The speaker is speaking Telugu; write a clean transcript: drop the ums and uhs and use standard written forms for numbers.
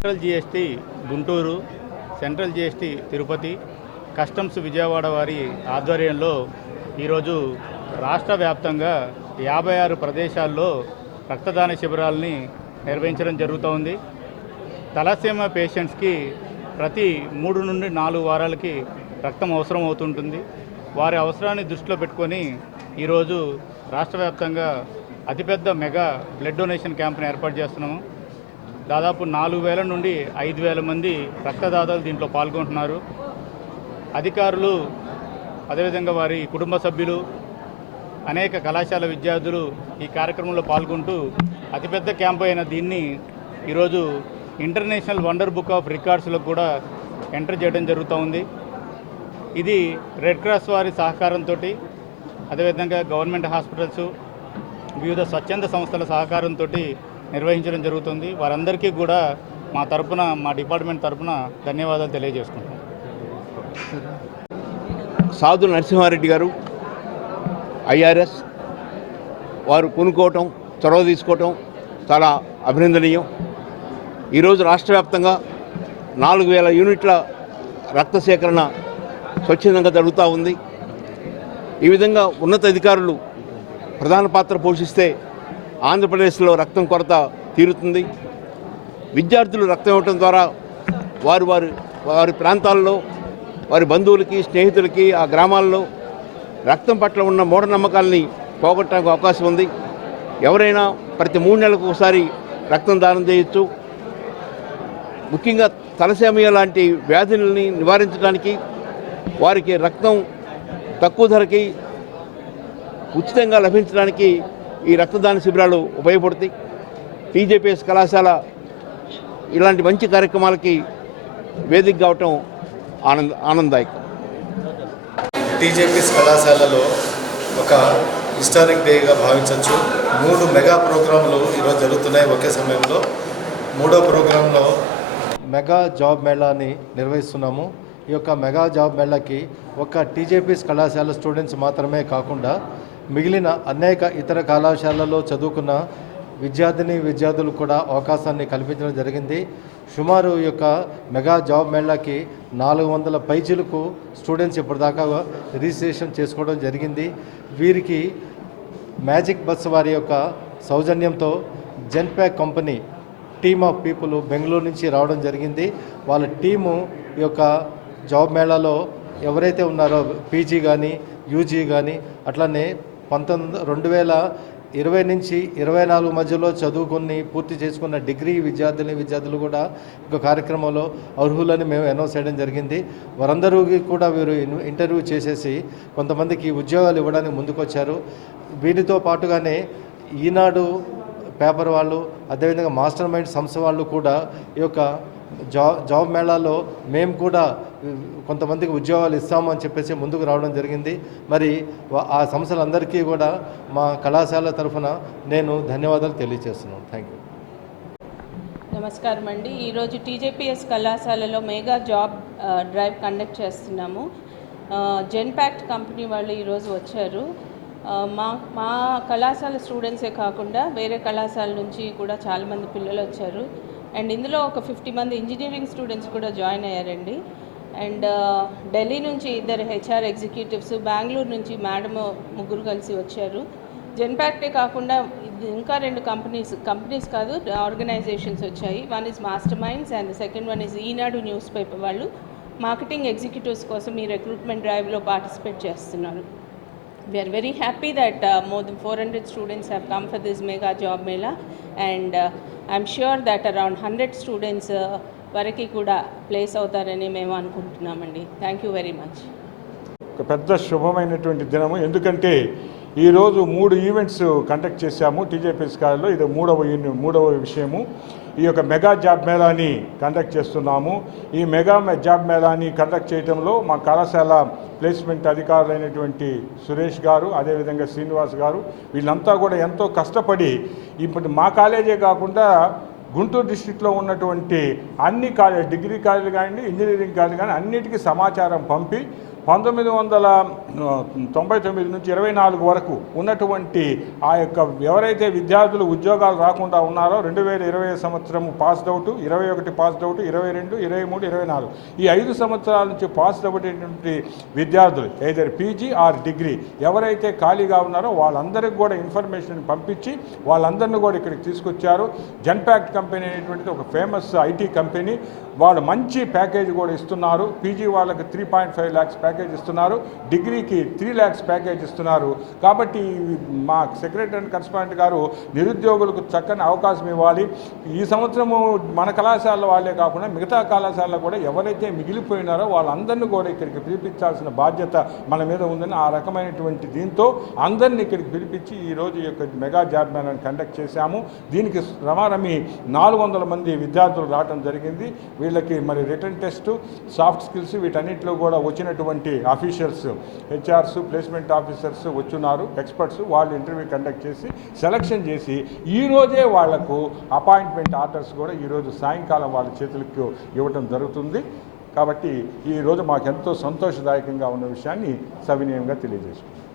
Central GST Guntur, central GST Tirupati, customs Vijayawada వారి ఆధ్వర్యంలో ఈరోజు రాష్ట్ర వ్యాప్తంగా 56 ప్రదేశాల్లో రక్తదాన శిబిరాలని నిర్వహించడం జరుగుతోంది. తలసేమియా పేషెంట్స్కి ప్రతి 3 నుండి 4 వారాలకి రక్తం అవసరం అవుతుంటుంది. వారి అవసరాన్ని దృష్టిలో పెట్టుకొని ఈరోజు రాష్ట్ర వ్యాప్తంగా అతిపెద్ద మెగా బ్లడ్ డొనేషన్ క్యాంప్ని ఏర్పాటు చేస్తున్నాము. దాదాపు 4,000 నుండి 5,000 మంది రక్తదాతలు దీంట్లో పాల్గొంటున్నారు. అధికారులు, అదేవిధంగా వారి కుటుంబ సభ్యులు, అనేక కళాశాల విద్యార్థులు ఈ కార్యక్రమంలో పాల్గొంటూ అతిపెద్ద క్యాంపు అయిన దీన్ని ఈరోజు ఇంటర్నేషనల్ వండర్ బుక్ ఆఫ్ రికార్డ్స్లో కూడా ఎంటర్ చేయడం జరుగుతూ ఉంది. ఇది రెడ్ క్రాస్ వారి సహకారంతో, అదేవిధంగా గవర్నమెంట్ హాస్పిటల్స్, వివిధ స్వచ్ఛంద సంస్థల సహకారంతో నిర్వహించడం జరుగుతుంది. వారందరికీ కూడా మా డిపార్ట్మెంట్ తరపున ధన్యవాదాలు తెలియజేసుకుంటున్నాం. సాధు నరసింహారెడ్డి గారు ఐఆర్ఎస్ వారు కొనుక్కోవటం, చొరవ తీసుకోవటం చాలా అభినందనీయం. ఈరోజు రాష్ట్ర వ్యాప్తంగా 4,000 యూనిట్ల రక్త సేకరణ స్వచ్ఛందంగా జరుగుతూ ఉంది. ఈ విధంగా ఉన్నతాధికారులు ప్రధాన పాత్ర పోషిస్తే ఆంధ్రప్రదేశ్లో రక్తం కొరత తీరుతుంది. విద్యార్థులు రక్తం ఇవ్వటం ద్వారా వారి ప్రాంతాల్లో వారి బంధువులకి, స్నేహితులకి, ఆ గ్రామాల్లో రక్తం పట్ల ఉన్న మూఢనమ్మకాలని పోగొట్టడానికి అవకాశం ఉంది. ఎవరైనా ప్రతి 3 నెలలకు ఒకసారి రక్తం దానం చేయొచ్చు. ముఖ్యంగా తలసేమియా లాంటి వ్యాధులని నివారించడానికి వారికి రక్తం తక్కువ ధరకి ఉచితంగా లభించడానికి ఈ రక్తదాన శిబిరాలు ఉపయోగపడతాయి. టీజేపీఎస్ కళాశాల ఇలాంటి మంచి కార్యక్రమాలకి వేదిక కావటం ఆనందదాయకం. టీజేపీఎస్ కళాశాలలో ఒక హిస్టారిక్ డేగా భావించవచ్చు. 3 మెగా ప్రోగ్రాంలు ఈరోజు జరుగుతున్నాయి. ఒకే సమయంలో 3వ ప్రోగ్రాంలో మెగా జాబ్ మేళాని నిర్వహిస్తున్నాము. ఈ యొక్క మెగా జాబ్ మేళాకి ఒక టీజేపీఎస్ కళాశాల స్టూడెంట్స్ మాత్రమే కాకుండా మిగిలిన అనేక ఇతర కళాశాలలో చదువుకున్న విద్యార్థులు కూడా అవకాశాన్ని కల్పించడం జరిగింది. సుమారు ఈ యొక్క మెగా జాబ్ మేళాకి 400 పైచీలకు స్టూడెంట్స్ ఇప్పటిదాకా రిజిస్ట్రేషన్ చేసుకోవడం జరిగింది. వీరికి మ్యాజిక్ బస్ వారి యొక్క సౌజన్యంతో Genpact company team of people Bengaluru నుంచి రావడం జరిగింది. వాళ్ళ టీము ఈ యొక్క జాబ్ మేళాలో ఎవరైతే ఉన్నారో పీజీ కానీ, యూజీ కానీ, అట్లనే 2020 నుంచి 24 మధ్యలో చదువుకొని పూర్తి చేసుకున్న డిగ్రీ విద్యార్థులు కూడా ఒక కార్యక్రమంలో అర్హులని మేము అనౌన్స్ చేయడం జరిగింది. వారందరికీ కూడా వీరు ఇంటర్వ్యూ చేసేసి కొంతమందికి ఉద్యోగాలు ఇవ్వడానికి ముందుకొచ్చారు. వీటితో పాటుగానే ఈనాడు పేపర్ వాళ్ళు, అదేవిధంగా మాస్టర్ మైండ్ సంస్థ వాళ్ళు కూడా ఈ యొక్క జాబ్ మేళాలో మేము కూడా కొంతమందికి ఉద్యోగాలు ఇస్తామని చెప్పేసి ముందుకు రావడం జరిగింది. మరి ఆ సంస్థలందరికీ కూడా మా కళాశాల తరఫున నేను ధన్యవాదాలు తెలియజేస్తున్నాను. Thank you. నమస్కారం అండి. ఈరోజు టీజేపీఎస్ కళాశాలలో మెగా జాబ్ డ్రైవ్ కండక్ట్ చేస్తున్నాము. జెన్ప్యాక్ట్ కంపెనీ వాళ్ళు ఈరోజు వచ్చారు. మా కళాశాల స్టూడెంట్సే కాకుండా వేరే కళాశాల నుంచి కూడా చాలామంది పిల్లలు వచ్చారు. అండ్ ఇందులో ఒక 50 మంది ఇంజనీరింగ్ స్టూడెంట్స్ కూడా జాయిన్ అయ్యారండి. అండ్ ఢిల్లీ నుంచి 2 HR ఎగ్జిక్యూటివ్స్, బెంగళూరు నుంచి మేడం 3 కలిసి వచ్చారు. జెన్ప్యాక్టే కాకుండా ఇంకా 2 కంపెనీస్ కాదు, ఆర్గనైజేషన్స్ వచ్చాయి. One is master minds and second one is Eenadu news paper వాళ్ళు మార్కెటింగ్ ఎగ్జిక్యూటివ్స్ కోసం ఈ రిక్రూట్మెంట్ డ్రైవ్లో పార్టిసిపేట్ చేస్తున్నారు. We are very happy that more than 400 students have come for this mega job mela, and I'm sure that around 100 students varaki kuda place avutarani memu anukuntunnamandi. Thank you very much. ఒక పెద్ద శుభమైనటువంటి దినము. ఎందుకంటే ఈరోజు 3 ఈవెంట్స్ కండక్ట్ చేశాము టీజేపీఎస్ కాలేజీలో. ఇది మూడవ విషయము. ఈ యొక్క మెగా జాబ్ మేళాని కండక్ట్ చేస్తున్నాము. ఈ మెగా జాబ్ మేళాని కండక్ట్ చేయడంలో మా కళాశాల ప్లేస్మెంట్ అధికారులైనటువంటి సురేష్ గారు, అదేవిధంగా శ్రీనివాస్ గారు, వీళ్ళంతా కూడా ఎంతో కష్టపడి ఇప్పుడు మా కాలేజే కాకుండా గుంటూరు డిస్ట్రిక్ట్లో ఉన్నటువంటి అన్ని డిగ్రీ కాలేజీలు కానీ, ఇంజనీరింగ్ కాలేజీలు కానీ అన్నిటికీ సమాచారం పంపి 1999 నుంచి 24 వరకు ఉన్నటువంటి ఆ యొక్క ఎవరైతే విద్యార్థులు ఉద్యోగాలు రాకుండా ఉన్నారో 2020 సంవత్సరం పాస్డ్ అవుట్, 21 పాస్డ్ అవుట్, 22, 23, 24 ఈ 5 సంవత్సరాల నుంచి పాస్డ్ అవుట్ అయినటువంటి విద్యార్థులు ఏదైనా పీజీ ఆర్ డిగ్రీ ఎవరైతే ఖాళీగా ఉన్నారో వాళ్ళందరికీ కూడా ఇన్ఫర్మేషన్ పంపించి వాళ్ళందరినీ కూడా ఇక్కడికి తీసుకొచ్చారు. జెన్పాక్ట్ కంపెనీ అనేటువంటిది ఒక ఫేమస్ ఐటీ కంపెనీ. వాళ్ళు మంచి ప్యాకేజ్ కూడా ఇస్తున్నారు. పీజీ వాళ్ళకి 3.5 lakhs ప్యాకేజ్ ఇస్తున్నారు, డిగ్రీకి 3 lakhs ప్యాకేజ్ ఇస్తున్నారు. కాబట్టి మా సెక్రటరీ అండ్ కరస్పాండెంట్ గారు నిరుద్యోగులకు చక్కని అవకాశం ఇవ్వాలి. ఈ సంవత్సరము మన కళాశాల వాళ్ళే కాకుండా మిగతా కళాశాలలో కూడా ఎవరైతే మిగిలిపోయినారో వాళ్ళందరినీ కూడా ఇక్కడికి పిలిపించాల్సిన బాధ్యత మన మీద ఉందని ఆ రకమైనటువంటి దీంతో అందరినీ ఇక్కడికి పిలిపించి ఈరోజు ఈ యొక్క మెగా జాబ్ మేళాని కండక్ట్ చేశాము. దీనికి రమారమి 400 మంది విద్యార్థులు రావడం జరిగింది. వీళ్ళకి మరి రిటర్న్ టెస్టు, సాఫ్ట్ స్కిల్స్ వీటన్నిటిలో కూడా వచ్చినటువంటి ఆఫీషియల్స్, హెచ్ఆర్స్, ప్లేస్మెంట్ ఆఫీసర్స్ వచ్చున్నారు, ఎక్స్పర్ట్స్. వాళ్ళు ఇంటర్వ్యూ కండక్ట్ చేసి సెలక్షన్ చేసి ఈరోజే వాళ్లకు అపాయింట్మెంట్ ఆర్డర్స్ కూడా ఈరోజు సాయంకాలం వాళ్ళ చేతులకు ఇవ్వటం జరుగుతుంది. కాబట్టి ఈరోజు మాకు ఎంతో సంతోషదాయకంగా ఉన్న విషయాన్ని సవినయంగా తెలియజేసుకుంటాం.